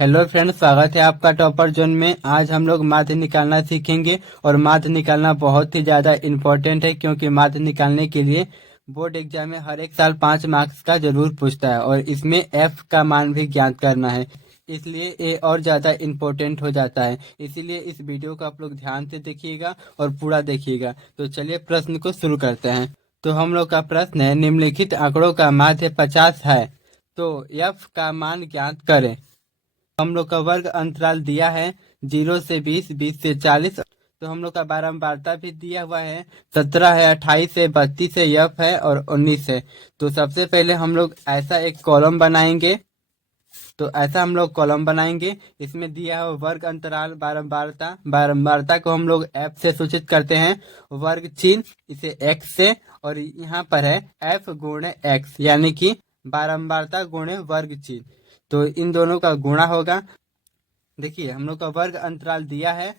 Hello friends, स्वागत है आपका टॉपर जोन में। आज हम लोग माध्य निकालना सीखेंगे और माध्य निकालना बहुत ही ज़्यादा इम्पोर्टेंट है, क्योंकि माध्य निकालने के लिए बोर्ड एग्जाम में हर एक साल 5 मार्क्स का जरूर पूछता है और इसमें एफ का मान भी ज्ञात करना है। इसलिए ये और ज़्यादा इम्पोर्टेंट हो जाता है। इसीलिए इस वीडियो को आप लोग ध्यान से देखिएगा और पूरा देखिएगा। तो चलिए प्रश्न को शुरू करते हैं। तो हम लोग का प्रश्न है, निम्नलिखित आंकड़ों का माध्य 50 है, तो एफ का मान ज्ञात करें। हम लोग का वर्ग अंतराल दिया है 0 से 20, 20 से 40। तो हम लोग का बारंबारता भी दिया हुआ है, 17 है, 28 है, 32 है, एफ है और 19 है। तो सबसे पहले हम लोग ऐसा एक कॉलम बनाएंगे। तो ऐसा हम लोग कॉलम बनाएंगे। इसमें दिया है वर्ग अंतराल, बारंबारता। बारंबारता को हम लोग एफ से सूचित करते हैं, वर्ग चिन्ह इसे एक्स से, और यहाँ पर है एफ गुणे एक्स, यानी कि बारंबारता गुणे वर्ग चिन्ह। तो इन दोनों का गुणा होगा। देखिए, हम लोग का वर्ग अंतराल दिया है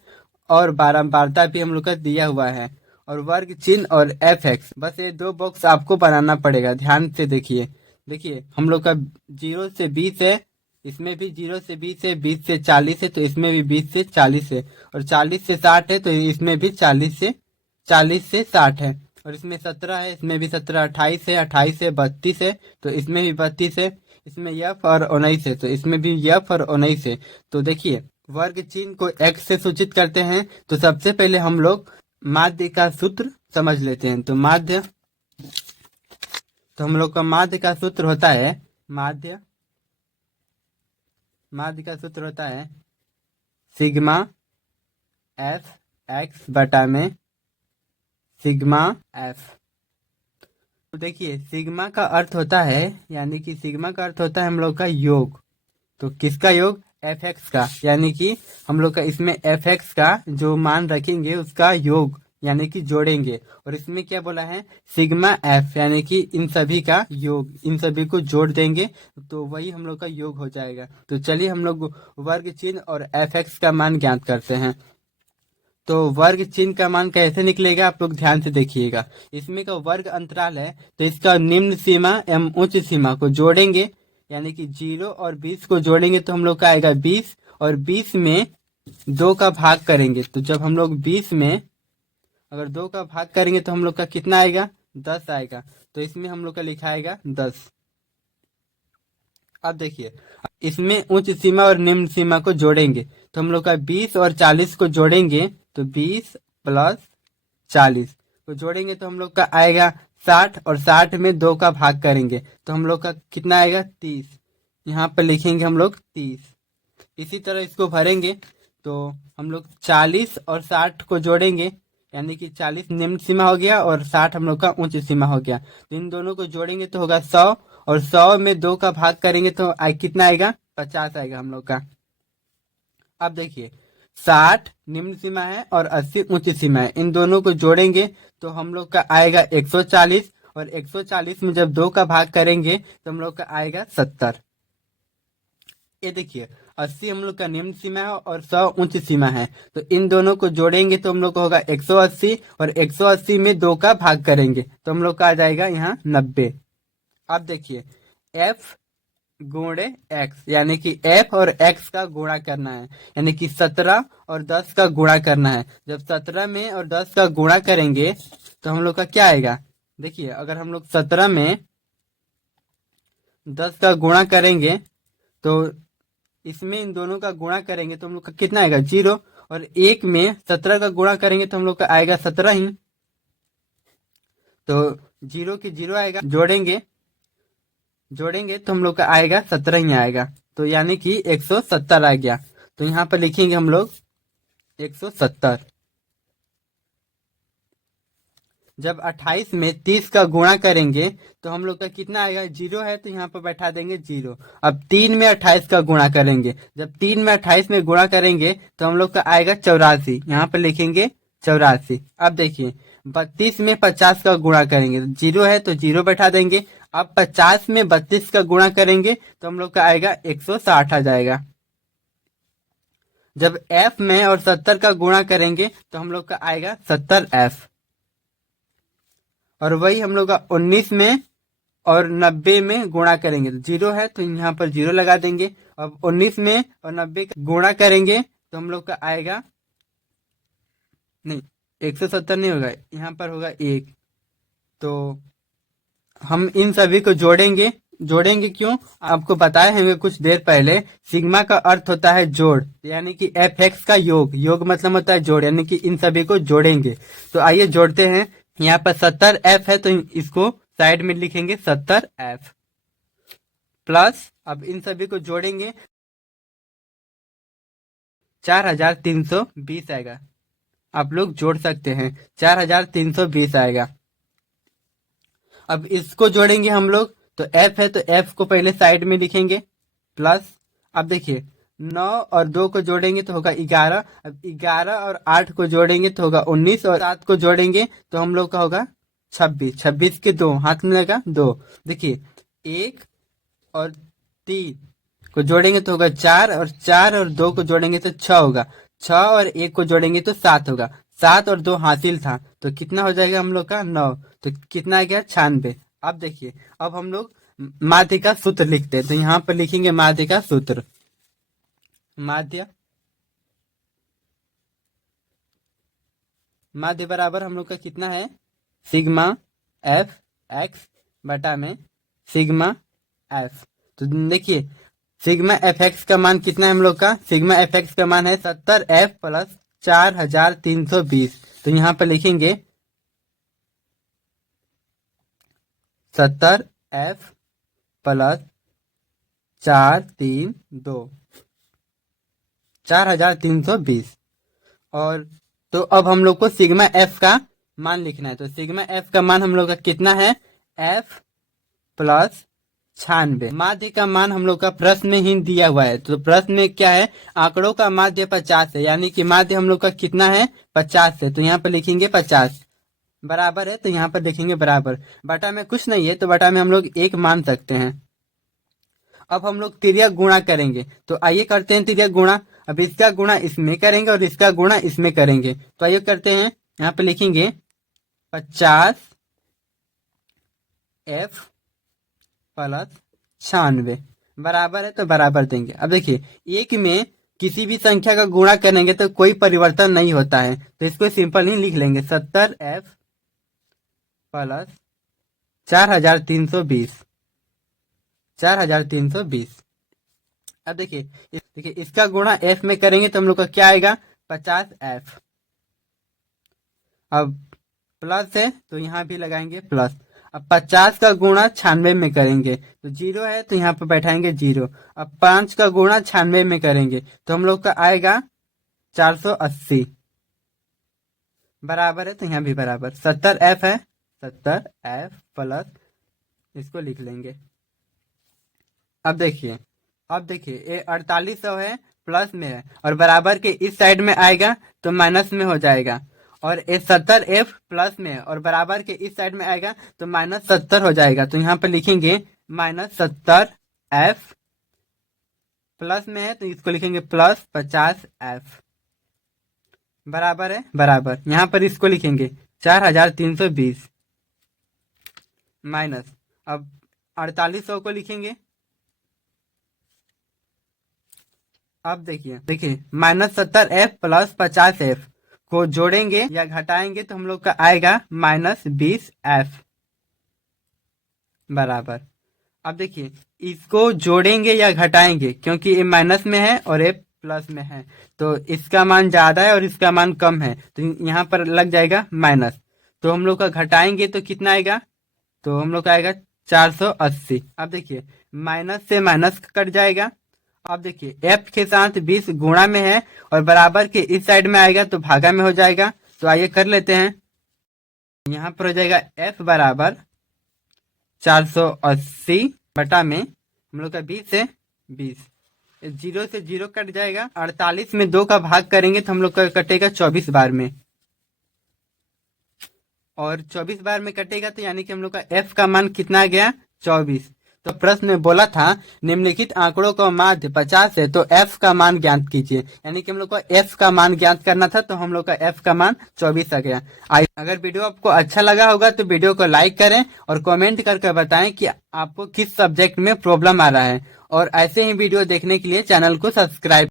और बारंबारता भी हम लोग का दिया हुआ है, और वर्ग चिन्ह और एफ एक्स, बस ये दो बॉक्स आपको बनाना पड़ेगा। ध्यान से देखिए। देखिए, हम लोग का 0 से 20 है, इसमें भी 0 से 20 है, 20 से 40 है तो इसमें भी 20 से 40 है, और 40 से 60 है तो इसमें भी 40 से 60 है, और इसमें 17 है, इसमें भी 17, 28 है, 28 है, 32 है तो इसमें भी 32 है, इसमें यफ और 19 है तो इसमें भी यफ और 19 है। तो देखिए, वर्ग चिन्ह को एक्स से सूचित करते हैं। तो सबसे पहले हम लोग माध्य का सूत्र समझ लेते हैं। तो हम लोग का माध्य का सूत्र होता है, माध्य का सूत्र होता है सिग्मा एफ एक्स बटा में सिग्मा एफ। तो देखिए, सिग्मा का अर्थ होता है, यानी कि सिग्मा का अर्थ होता है हम लोग का योग। तो किसका योग? एफ एक्स का, यानी कि हम लोग का इसमें एफ एक्स का जो मान रखेंगे उसका योग, यानी कि जोड़ेंगे। और इसमें क्या बोला है? सिग्मा एफ, यानी कि इन सभी का योग, इन सभी को जोड़ देंगे तो वही हम लोग का योग हो जाएगा। तो चलिए हम लोग वर्ग चिन्ह और एफ एक्स का मान ज्ञात करते हैं। तो वर्ग चिन्ह का मान कैसे निकलेगा, आप लोग ध्यान से देखिएगा। इसमें का वर्ग अंतराल है तो इसका निम्न सीमा एवं उच्च सीमा को जोड़ेंगे, यानी कि 0 और 20 को जोड़ेंगे तो हम लोग का आएगा 20, और 20 में 2 का भाग करेंगे। तो जब हम लोग 20 में अगर 2 का भाग करेंगे तो हम लोग का कितना आएगा? 10 आएगा। तो इसमें हम लोग का लिखा आएगा 10। अब देखिए, इसमें उच्च सीमा और निम्न सीमा को जोड़ेंगे तो हम लोग का 20 और 40 को जोड़ेंगे तो 20 प्लस 40 को जोड़ेंगे तो हम लोग का आएगा 60, और 60 में 2 का भाग करेंगे तो हम लोग का कितना आएगा? 30। यहाँ पर लिखेंगे हम लोग 30। इसी तरह इसको भरेंगे तो हम लोग 40 और 60 को जोड़ेंगे, यानी कि 40 निम्न सीमा हो गया और 60 हम लोग का उच्च सीमा हो गया। तो इन दोनों को जोड़ेंगे तो होगा 100, और 100 में 2 का भाग करेंगे तो कितना आएगा? 50 आएगा हम लोग का। अब देखिए, 60 निम्न सीमा है और 80 उच्च सीमा है, इन दोनों को जोड़ेंगे तो हम लोग का आएगा 140, और 140 में जब 2 का भाग करेंगे तो हम लोग का आएगा 70। ये देखिए, 80 हम लोग का निम्न सीमा है और 100 उच्च सीमा है, तो इन दोनों को जोड़ेंगे तो हम लोग का होगा 180, और 180 में 2 का भाग करेंगे तो हम लोग का आ जाएगा यहाँ 90। अब देखिए, एफ गुणे एक्स, यानी कि एफ और एक्स का गुणा करना है, यानी कि 17 और 10 का गुणा करना है। जब 17 में और 10 का गुणा करेंगे तो हम लोग का क्या आएगा? देखिए, अगर हम लोग 17 में 10 का गुणा करेंगे तो इसमें इन दोनों का गुणा करेंगे तो हम लोग का कितना आएगा? 0, और 1 में 17 का गुणा करेंगे तो हम लोग का आएगा 17 ही। तो 0 की 0 आएगा, जोड़ेंगे तो हम लोग का आएगा 17 ही आएगा। तो यानी कि 170 आ गया। तो यहाँ पर लिखेंगे हम लोग 170। जब 28 में 30 का गुणा करेंगे तो हम लोग का कितना आएगा? 0 है तो यहाँ पर बैठा देंगे 0। अब 3 में 28 का गुणा करेंगे, जब 3 में 28 में गुणा करेंगे तो हम लोग का आएगा 84, यहाँ पर लिखेंगे 84। अब देखिए, 32 में 50 का गुणा करेंगे, 0 है तो 0 बैठा देंगे। अब 50 में 32 का गुणा करेंगे तो हम लोग का आएगा 160 आ जाएगा। जब एफ में और 70 का गुणा करेंगे तो हम लोग का आएगा 70F। और वही हम लोग का 19 में और 90 में गुणा करेंगे तो 0 है तो यहाँ पर 0 लगा देंगे, अब 19 में और 90 का गुणा करेंगे तो हम लोग का आएगा, नहीं 170 नहीं होगा, यहाँ पर होगा 1। तो हम इन सभी को जोड़ेंगे। जोड़ेंगे क्यों, आपको बताए होंगे कुछ देर पहले, सिग्मा का अर्थ होता है जोड़, यानी कि एफ एक्स का योग। योग मतलब होता है जोड़, यानी कि इन सभी को जोड़ेंगे। तो आइए जोड़ते हैं। यहाँ पर 70f है तो इसको साइड में लिखेंगे 70f प्लस, अब इन सभी को जोड़ेंगे 4320 आएगा। आप लोग जोड़ सकते हैं, 4320 आएगा। अब इसको जोड़ेंगे हम लोग, तो f है तो f को पहले साइड में लिखेंगे प्लस। अब देखिए 9 और 2 को जोड़ेंगे तो होगा 11। अब 11 और 8 को जोड़ेंगे तो होगा 19 और 7 को जोड़ेंगे तो हम लोग का होगा 26। 26 के 2 हाथ में लगा 2। देखिए 1 और 3 को जोड़ेंगे तो होगा 4 और 4 और 2 को जोड़ेंगे तो 6 होगा। 6 और 1 को जोड़ेंगे तो 7 होगा। 7 और 2 हासिल था तो कितना हो जाएगा हम लोग का 9। तो कितना आ गया 96। अब देखिए, अब हम लोग माध्य का सूत्र लिखते हैं। तो यहाँ पर लिखेंगे माध्य का सूत्र। माध्य माध्य बराबर हम लोग का कितना है, सिग्मा एफ एक्स बटा में सिग्मा एफ। तो देखिए सिग्मा एफ एक्स का मान कितना है हम लोग का, सिग्मा एफ एक्स का मान है 70f प्लस 4320। तो यहाँ पर लिखेंगे 70f प्लस 432 4320। और तो अब हम लोग को सिग्मा एफ का मान लिखना है। तो सिग्मा एफ का मान हम लोग का कितना है, एफ प्लस 96। माध्य का मान हम लोग का प्रश्न में ही दिया हुआ है। तो प्रश्न में क्या है, आंकड़ों का माध्य 50 है, यानी कि माध्य हम लोग का कितना है 50 है। तो यहाँ पर लिखेंगे 50 बराबर है, तो यहाँ पर लिखेंगे बराबर। बटा में कुछ नहीं है तो बटा में हम लोग 1 मान सकते हैं। अब हम लोग तिर्यक गुणा करेंगे। तो आइए करते हैं तिर्यक गुणा। अब इसका गुणा इसमें करेंगे और इसका गुणा इसमें करेंगे। तो आइए करते हैं। यहाँ पे लिखेंगे 50f प्लस 96 बराबर है, तो बराबर देंगे। अब देखिए एक में किसी भी संख्या का गुणा करेंगे तो कोई परिवर्तन नहीं होता है, तो इसको सिंपल ही लिख लेंगे 70f प्लस 4320 4320। अब देखिए इसका गुणा f में करेंगे तो हम लोग का क्या आएगा 50f। अब प्लस है तो यहाँ भी लगाएंगे प्लस। अब 50 का गुणा 96 में करेंगे तो 0 है तो यहाँ पर बैठाएंगे 0। अब 5 का गुणा 96 में करेंगे तो हम लोग का आएगा 480 बराबर है, तो यहाँ भी बराबर 70f है। 70f प्लस इसको लिख लेंगे। अब देखिए ये 4800 है, प्लस में है और बराबर के इस साइड में आएगा तो माइनस में हो जाएगा। और ये 70f प्लस में है और बराबर के इस साइड में आएगा तो -70 हो जाएगा। तो यहाँ पर लिखेंगे -70f प्लस में है तो इसको लिखेंगे प्लस 50f बराबर है बराबर। यहाँ पर इसको लिखेंगे 4320 माइनस, अब 4800 को लिखेंगे। अब देखिए -70f प्लस 50f को जोड़ेंगे या घटाएंगे तो हम लोग का आएगा -20f बराबर। अब देखिए इसको जोड़ेंगे या घटाएंगे, क्योंकि ये माइनस में है और ये प्लस में है तो इसका मान ज्यादा है और इसका मान कम है, तो यहाँ पर लग जाएगा माइनस। तो हम लोग का घटाएंगे तो कितना आएगा, तो हम लोग का आएगा 480। अब देखिए माइनस से माइनस कट जाएगा। अब देखिए f के साथ 20 गुणा में है और बराबर के इस साइड में आएगा तो भागा में हो जाएगा। तो आइए कर लेते हैं। यहाँ पर हो जाएगा f बराबर 480 बटा में हम लोग का 20 से 20, 0 से 0 कट जाएगा। 48 में 2 का भाग करेंगे तो हम लोग का कटेगा 24 बार में, और 24 बार में कटेगा तो यानी कि हम लोग का f का मान कितना गया 24। तो प्रश्न में बोला था निम्नलिखित आंकड़ों का माध्य 50 है तो f का मान ज्ञात कीजिए, यानी कि हम लोग को f का मान ज्ञात करना था तो हम लोग का f का मान 24 आ गया। अगर वीडियो आपको अच्छा लगा होगा तो वीडियो को लाइक करें और कमेंट करके बताएं कि आपको किस सब्जेक्ट में प्रॉब्लम आ रहा है। और ऐसे ही वीडियो देखने के लिए चैनल को सब्सक्राइब